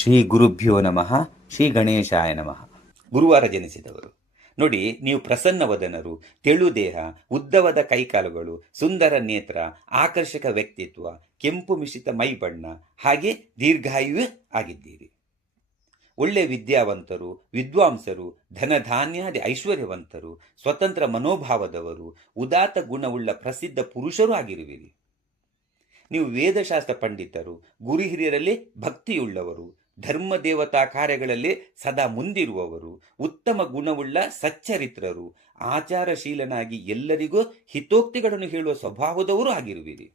ಶ್ರೀ ಗುರುಭ್ಯೋ ನಮಃ, ಶ್ರೀ ಗಣೇಶಾಯ ನಮಃ. ಗುರುವಾರ ಜನಿಸಿದವರು. ನೋಡಿ, ನೀವು ಪ್ರಸನ್ನವದನರು ತೆಳು ದೇಹ ಉದ್ದವದ ಕೈಕಾಲುಗಳು, ಸುಂದರ ನೇತ್ರ, ಆಕರ್ಷಕ ವ್ಯಕ್ತಿತ್ವ, ಕೆಂಪು ಮಿಶ್ರಿತ ಮೈ ಬಣ್ಣ ಹಾಗೆ ದೀರ್ಘಾಯುವೆ ಆಗಿದ್ದೀರಿ. ಒಳ್ಳೆ ವಿದ್ಯಾವಂತರು, ವಿದ್ವಾಂಸರು ಧನಧಾನ್ಯಾದಿ ಐಶ್ವರ್ಯವಂತರು, ಸ್ವತಂತ್ರ ಮನೋಭಾವದವರು, ಉದಾತ್ತ ಗುಣವುಳ್ಳ ಪ್ರಸಿದ್ಧ ಪುರುಷರು ಆಗಿರುವಿರಿ. ನೀವು ವೇದಶಾಸ್ತ್ರ ಪಂಡಿತರು, ಗುರು ಹಿರಿಯರಲ್ಲಿ ಭಕ್ತಿಯುಳ್ಳವರು ಧರ್ಮ ದೇವತಾ ಕಾರ್ಯಗಳಲ್ಲಿ ಸದಾ ಮುಂದಿರುವವರು, ಉತ್ತಮ ಗುಣವುಳ್ಳ ಸಚ್ಚರಿತ್ರರು, ಆಚಾರಶೀಲನಾಗಿ ಎಲ್ಲರಿಗೂ ಹಿತೋಕ್ತಿಗಳನ್ನು ಹೇಳುವ ಸ್ವಭಾವದವರು ಆಗಿರುವಿರಿ.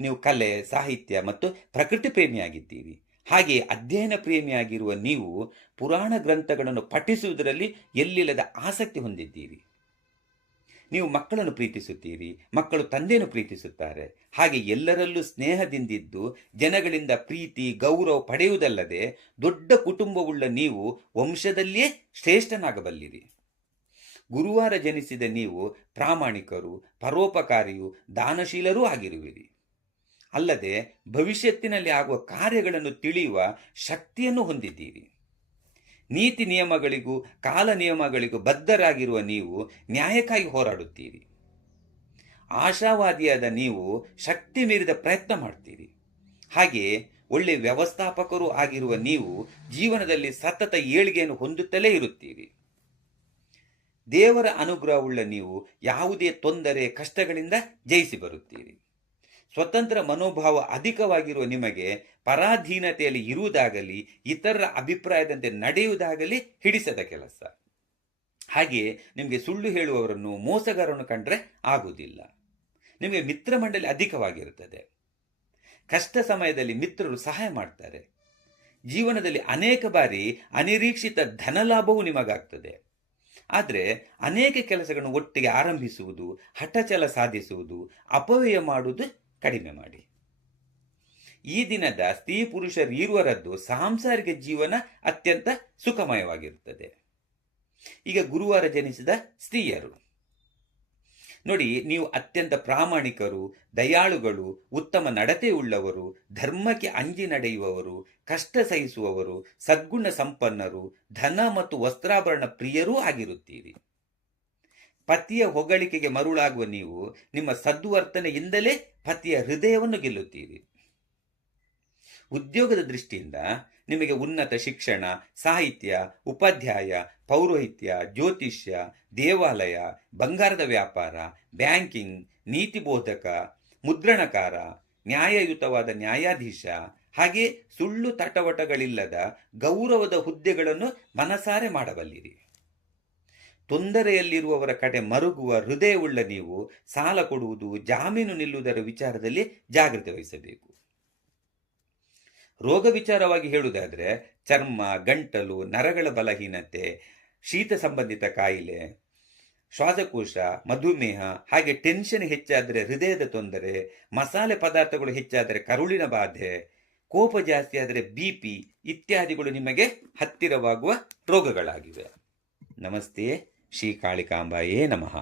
ನೀವು ಕಲೆ, ಸಾಹಿತ್ಯ ಮತ್ತು ಪ್ರಕೃತಿ ಪ್ರೇಮಿಯಾಗಿದ್ದೀರಿ. ಹಾಗೆ ಅಧ್ಯಯನ ಪ್ರೇಮಿಯಾಗಿರುವ ನೀವು ಪುರಾಣ ಗ್ರಂಥಗಳನ್ನು ಪಠಿಸುವುದರಲ್ಲಿ ಎಲ್ಲಿಲ್ಲದ ಆಸಕ್ತಿ ಹೊಂದಿದ್ದೀರಿ. ನೀವು ಮಕ್ಕಳನ್ನು ಪ್ರೀತಿಸುತ್ತೀರಿ, ಮಕ್ಕಳು ತಂದೆಯನ್ನು ಪ್ರೀತಿಸುತ್ತಾರೆ. ಹಾಗೆ ಎಲ್ಲರಲ್ಲೂ ಸ್ನೇಹದಿಂದಿದ್ದು, ಜನಗಳಿಂದ ಪ್ರೀತಿ, ಗೌರವ ಪಡೆಯುವುದಲ್ಲದೆ ದೊಡ್ಡ ಕುಟುಂಬವುಳ್ಳ ನೀವು ವಂಶದಲ್ಲಿಯೇ ಶ್ರೇಷ್ಠನಾಗಬಲ್ಲಿರಿ. ಗುರುವಾರ ಜನಿಸಿದ ನೀವು ಪ್ರಾಮಾಣಿಕರು, ಪರೋಪಕಾರಿಯು, ದಾನಶೀಲರೂ ಆಗಿರುವಿರಿ. ಅಲ್ಲದೆ ಭವಿಷ್ಯತ್ತಿನಲ್ಲಿ ಆಗುವ ಕಾರ್ಯಗಳನ್ನು ತಿಳಿಯುವ ಶಕ್ತಿಯನ್ನು ಹೊಂದಿದ್ದೀರಿ. ನೀತಿ ನಿಯಮಗಳಿಗೂ ಕಾಲ ನಿಯಮಗಳಿಗೂ ಬದ್ಧರಾಗಿರುವ ನೀವು ನ್ಯಾಯಕ್ಕಾಗಿ ಹೋರಾಡುತ್ತೀರಿ. ಆಶಾವಾದಿಯಾದ ನೀವು ಶಕ್ತಿ ಮೀರಿದ ಪ್ರಯತ್ನ ಮಾಡ್ತೀರಿ ಹಾಗೆ ಒಳ್ಳೆ ವ್ಯವಸ್ಥಾಪಕರು ಆಗಿರುವ ನೀವು ಜೀವನದಲ್ಲಿ ಸತತ ಏಳಿಗೆಯನ್ನು ಹೊಂದುತ್ತಲೇ ಇರುತ್ತೀರಿ. ದೇವರ ಅನುಗ್ರಹವುಳ್ಳ ನೀವು ಯಾವುದೇ ತೊಂದರೆ, ಕಷ್ಟಗಳಿಂದ ಜಯಿಸಿ ಬರುತ್ತೀರಿ. ಸ್ವತಂತ್ರ ಮನೋಭಾವ ಅಧಿಕವಾಗಿರುವ ನಿಮಗೆ ಪರಾಧೀನತೆಯಲ್ಲಿ ಇರುವುದಾಗಲಿ ಇತರರ ಅಭಿಪ್ರಾಯದಂತೆ ನಡೆಯುವುದಾಗಲಿ ಹಿಡಿಸದ ಕೆಲಸ. ಹಾಗೆಯೇ ನಿಮಗೆ ಸುಳ್ಳು ಹೇಳುವವರನ್ನು ಮೋಸಗಾರರನ್ನು ಕಂಡ್ರೆ ಆಗುವುದಿಲ್ಲ. ನಿಮಗೆ ಮಿತ್ರ ಮಂಡಳಿ ಅಧಿಕವಾಗಿರುತ್ತದೆ. ಕಷ್ಟ ಸಮಯದಲ್ಲಿ ಮಿತ್ರರು ಸಹಾಯ ಮಾಡ್ತಾರೆ. ಜೀವನದಲ್ಲಿ ಅನೇಕ ಬಾರಿ ಅನಿರೀಕ್ಷಿತ ಧನಲಾಭವೂ ನಿಮಗಾಗ್ತದೆ. ಆದರೆ ಅನೇಕ ಕೆಲಸಗಳನ್ನು ಒಟ್ಟಿಗೆ ಆರಂಭಿಸುವುದು, ಹಠಚಲ ಸಾಧಿಸುವುದು, ಅಪವ್ಯಯ ಮಾಡುವುದು ಕಡಿಮೆ ಮಾಡಿ. ಈ ದಿನದ ಸ್ತ್ರೀ ಪುರುಷರು ಇರುವರದ್ದು ಸಾಂಸಾರಿಕ ಜೀವನ ಅತ್ಯಂತ ಸುಖಮಯವಾಗಿರುತ್ತದೆ. ಈಗ ಗುರುವಾರ ಜನಿಸಿದ ಸ್ತ್ರೀಯರು. ನೋಡಿ, ನೀವು ಅತ್ಯಂತ ಪ್ರಾಮಾಣಿಕರು, ದಯಾಳುಗಳು, ಉತ್ತಮ ನಡತೆ ಉಳ್ಳವರು, ಧರ್ಮಕ್ಕೆ ಅಂಜಿ ನಡೆಯುವವರು, ಕಷ್ಟ ಸಹಿಸುವವರು, ಸದ್ಗುಣ ಸಂಪನ್ನರು, ಧನ ಮತ್ತು ವಸ್ತ್ರಾಭರಣ ಪ್ರಿಯರೂ ಆಗಿರುತ್ತೀರಿ. ಪತಿಯ ಹೊಗಳಿಕೆಗೆ ಮರುಳಾಗುವ ನೀವು ನಿಮ್ಮ ಸದ್ವರ್ತನೆಯಿಂದಲೇ ಪತಿಯ ಹೃದಯವನ್ನು ಗೆಲ್ಲುತ್ತೀರಿ. ಉದ್ಯೋಗದ ದೃಷ್ಟಿಯಿಂದ ನಿಮಗೆ ಉನ್ನತ ಶಿಕ್ಷಣ, ಸಾಹಿತ್ಯ, ಉಪಾಧ್ಯಾಯ, ಪೌರೋಹಿತ್ಯ, ಜ್ಯೋತಿಷ್ಯ, ದೇವಾಲಯ, ಬಂಗಾರದ ವ್ಯಾಪಾರ, ಬ್ಯಾಂಕಿಂಗ್ ನೀತಿಬೋಧಕ ಮುದ್ರಣಕಾರ, ನ್ಯಾಯಯುತವಾದ ನ್ಯಾಯಾಧೀಶ, ಹಾಗೆ ಸುಳ್ಳು ತಟವಟಗಳಿಲ್ಲದ ಗೌರವದ ಹುದ್ದೆಗಳನ್ನು ಮನಸಾರೆ ಮಾಡಬಲ್ಲಿರಿ. ತೊಂದರೆಯಲ್ಲಿರುವವರ ಕಡೆ ಮರುಗುವ ಹೃದಯವುಳ್ಳ ನೀವು ಸಾಲ ಕೊಡುವುದು, ಜಾಮೀನು ನಿಲ್ಲುವುದರ ವಿಚಾರದಲ್ಲಿ ಜಾಗ್ರತೆ ವಹಿಸಬೇಕು. ರೋಗ ವಿಚಾರವಾಗಿ ಹೇಳುವುದಾದರೆ, ಚರ್ಮ, ಗಂಟಲು, ನರಗಳ ಬಲಹೀನತೆ, ಶೀತ ಸಂಬಂಧಿತ ಕಾಯಿಲೆ, ಶ್ವಾಸಕೋಶ, ಮಧುಮೇಹ, ಹಾಗೆ ಟೆನ್ಷನ್ ಹೆಚ್ಚಾದರೆ ಹೃದಯದ ತೊಂದರೆ, ಮಸಾಲೆ ಪದಾರ್ಥಗಳು ಹೆಚ್ಚಾದರೆ ಕರುಳಿನ ಬಾಧೆ, ಕೋಪ ಜಾಸ್ತಿ ಆದರೆ ಬಿ ಪಿ ಇತ್ಯಾದಿಗಳು ನಿಮಗೆ ಹತ್ತಿರವಾಗುವ ರೋಗಗಳಾಗಿವೆ. ನಮಸ್ತೆ. ಶ್ರೀ ಕಾಳಿಕಾಂಬಾಯೇ ನಮಃ.